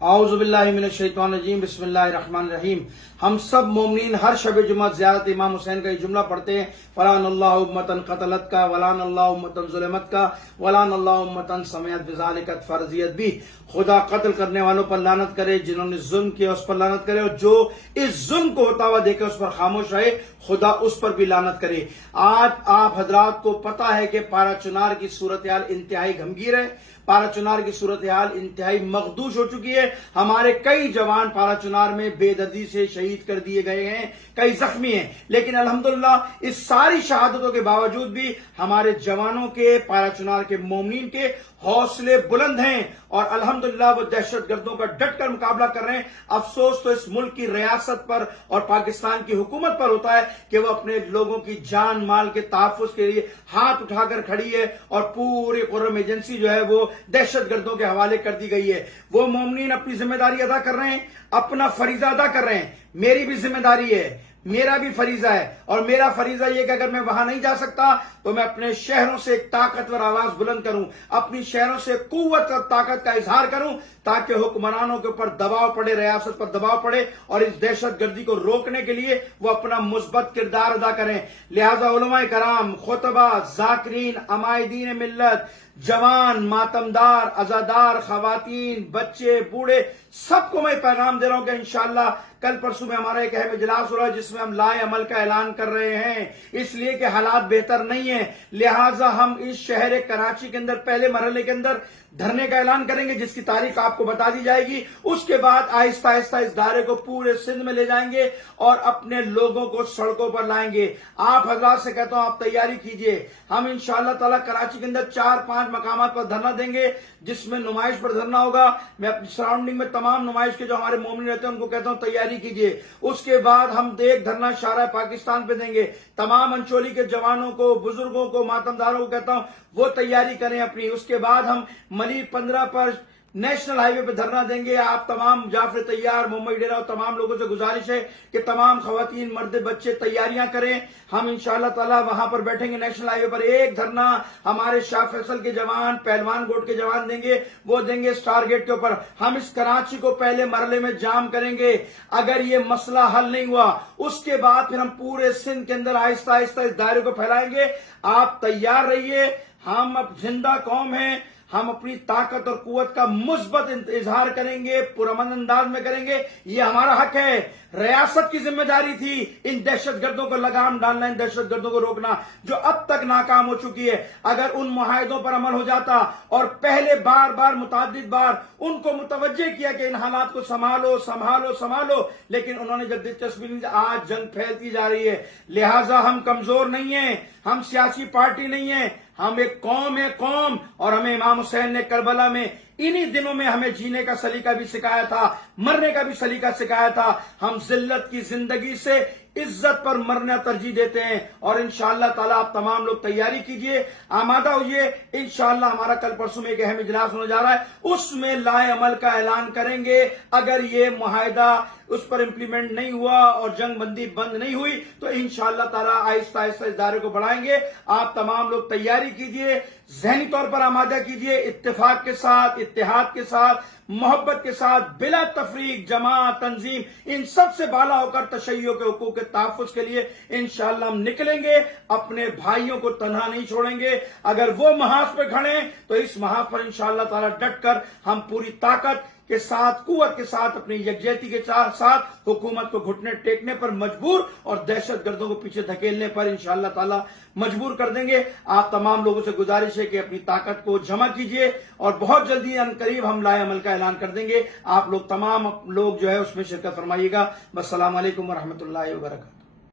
اعوذ باللہ من الشیطان الرجیم بسم اللہ الرحمن الرحیم۔ ہم سب مومنین ہر شب جمعہ زیارت امام حسین کا یہ جملہ پڑھتے ہیں، فلان اللہ امتن قتلت کا، ولان اللہ امتن ظلمت کا، ولان اللہ امتن سمعت بذالکت فرضیت بھی۔ خدا قتل کرنے والوں پر لعنت کرے، جنہوں نے ظلم کیا اس پر لعنت کرے، اور جو اس ظلم کو ہوتا ہوا دیکھے اس پر خاموش رہے، خدا اس پر بھی لعنت کرے۔ آج آپ حضرات کو پتا ہے کہ پارا چنار کی صورتحال انتہائی گھمگیر ہے، پارا چنار کی صورتحال انتہائی مخدوش ہو چکی ہے۔ ہمارے کئی جوان پارا چنار میں بے دردی سے شہید کر دیے گئے ہیں، کئی زخمی ہیں، لیکن الحمدللہ اس ساری شہادتوں کے باوجود بھی ہمارے جوانوں کے، پارا چنار کے مومنین کے حوصلے بلند ہیں، اور الحمدللہ وہ دہشت گردوں کا ڈٹ کر مقابلہ کر رہے ہیں۔ افسوس تو اس ملک کی ریاست پر اور پاکستان کی حکومت پر ہوتا ہے کہ وہ اپنے لوگوں کی جان مال کے تحفظ کے لیے ہاتھ اٹھا کر کھڑی ہے، اور پوری قرم ایجنسی جو ہے وہ دہشت گردوں کے حوالے کر دی گئی ہے۔ وہ مومنین اپنی ذمہ داری ادا کر رہے ہیں، اپنا فریضہ ادا کر رہے ہیں۔ میری بھی ذمہ داری ہے، میرا بھی فریضہ ہے، اور میرا فریضہ یہ کہ اگر میں وہاں نہیں جا سکتا تو میں اپنے شہروں سے ایک طاقتور آواز بلند کروں، اپنی شہروں سے قوت اور طاقت کا اظہار کروں، تاکہ حکمرانوں کے اوپر دباؤ پڑے، ریاست پر دباؤ پڑے، اور اس دہشت گردی کو روکنے کے لیے وہ اپنا مثبت کردار ادا کریں۔ لہذا علماء کرام، خطبہ، ذاکرین، عمائدین ملت، جوان، ماتمدار، عزادار، خواتین، بچے، بوڑھے، سب کو میں پیغام دے رہا ہوں کہ انشاءاللہ کل پرسوں میں ہمارا ایک اہم اجلاس ہو رہا ہے جس میں ہم لائے عمل کا اعلان کر رہے ہیں، اس لیے کہ حالات بہتر نہیں ہیں۔ لہٰذا ہم اس شہر کراچی کے اندر پہلے مرحلے کے اندر دھرنے کا اعلان کریں گے، جس کی تاریخ آپ کو بتا دی جائے گی۔ اس کے بعد آہستہ آہستہ اس دائرے کو پورے سندھ میں لے جائیں گے اور اپنے لوگوں کو سڑکوں پر لائیں گے۔ آپ حضرات سے کہتا ہوں آپ تیاری کیجئے، ہم انشاءاللہ تعالی کراچی کے اندر 4-5 مقامات پر دھرنا دیں گے، جس میں نمائش پر دھرنا ہوگا۔ میں اپنی سراؤنڈنگ میں تمام نمائش کے جو ہمارے مومن رہتے ہیں ان کو کہتا ہوں تیاری کیجئے۔ اس کے بعد ہم ایک دھرنا شارع پاکستان پہ دیں گے۔ تمام انچولی کے جوانوں کو، بزرگوں کو، ماتمداروں کو کہتا ہوں وہ تیاری کریں اپنی۔ اس کے بعد ہم ملی 15 پر نیشنل ہائی وے پہ دھرنا دیں گے۔ آپ تمام جعفر طیار، محمد ڈیرہ اور تمام لوگوں سے گزارش ہے کہ تمام خواتین، مرد، بچے تیاریاں کریں۔ ہم انشاءاللہ تعالی وہاں پر بیٹھیں گے نیشنل ہائی وے پر۔ ایک دھرنا ہمارے شاہ فیصل کے جوان، پہلوان گوٹ کے جوان دیں گے، وہ دیں گے اسٹار گیٹ کے اوپر۔ ہم اس کراچی کو پہلے مرحلے میں جام کریں گے۔ اگر یہ مسئلہ حل نہیں ہوا اس کے بعد پھر ہم پورے سندھ کے اندر آہستہ آہستہ اس دائرے کو پھیلائیں گے۔ آپ تیار رہیے، ہم اب زندہ قوم ہیں، ہم اپنی طاقت اور قوت کا مثبت اظہار کریں گے، پرامن انداز میں کریں گے۔ یہ ہمارا حق ہے، ریاست کی ذمہ داری تھی ان دہشت گردوں کو لگام ڈالنا، ان دہشت گردوں کو روکنا جو اب تک ناکام ہو چکی ہے۔ اگر ان معاہدوں پر عمل ہو جاتا اور پہلے بار متعدد بار ان کو متوجہ کیا کہ ان حالات کو سنبھالو سنبھالو سنبھالو، لیکن انہوں نے جب دلچسپی نہیں، آج جنگ پھیلتی جا رہی ہے۔ لہٰذا ہم کمزور نہیں ہیں، ہم سیاسی پارٹی نہیں ہیں، ہم ایک قوم ہے، قوم، اور ہمیں امام حسین نے کربلا میں انہی دنوں میں ہمیں جینے کا سلیقہ بھی سکھایا تھا، مرنے کا بھی سلیقہ سکھایا تھا۔ ہم ذلت کی زندگی سے عزت پر مرنا ترجیح دیتے ہیں، اور انشاءاللہ تعالیٰ آپ تمام لوگ تیاری کیجئے، آمادہ ہوئیے۔ انشاءاللہ ہمارا کل پرسوں میں ایک اہم اجلاس ہونے جا رہا ہے، اس میں لائے عمل کا اعلان کریں گے۔ اگر یہ معاہدہ اس پر امپلیمنٹ نہیں ہوا اور جنگ بندی بند نہیں ہوئی تو انشاءاللہ تعالیٰ آہستہ آہستہ اس دائرے کو بڑھائیں گے۔ آپ تمام لوگ تیاری کیجئے، ذہنی طور پر آمادہ کیجئے، اتفاق کے ساتھ، اتحاد کے ساتھ، محبت کے ساتھ، بلا تفریق، جماعت، تنظیم، ان سب سے بالا ہو کر تشیع کے حقوق کے تحفظ کے لیے انشاءاللہ ہم نکلیں گے۔ اپنے بھائیوں کو تنہا نہیں چھوڑیں گے۔ اگر وہ محاذ پہ کھڑے ہیں تو اس محاذ پر انشاءاللہ تعالیٰ ڈٹ کر ہم پوری طاقت کے ساتھ، قوت کے ساتھ، اپنی یکجہتی کے ساتھ حکومت کو گھٹنے ٹیکنے پر مجبور اور دہشت گردوں کو پیچھے دھکیلنے پر انشاءاللہ تعالی مجبور کر دیں گے۔ آپ تمام لوگوں سے گزارش ہے کہ اپنی طاقت کو جمع کیجئے، اور بہت جلدی ان قریب ہم لائے عمل کا اعلان کر دیں گے۔ آپ لوگ تمام لوگ جو ہے اس میں شرکت فرمائیے گا۔ السلام علیکم ورحمۃ اللہ وبرکاتہ۔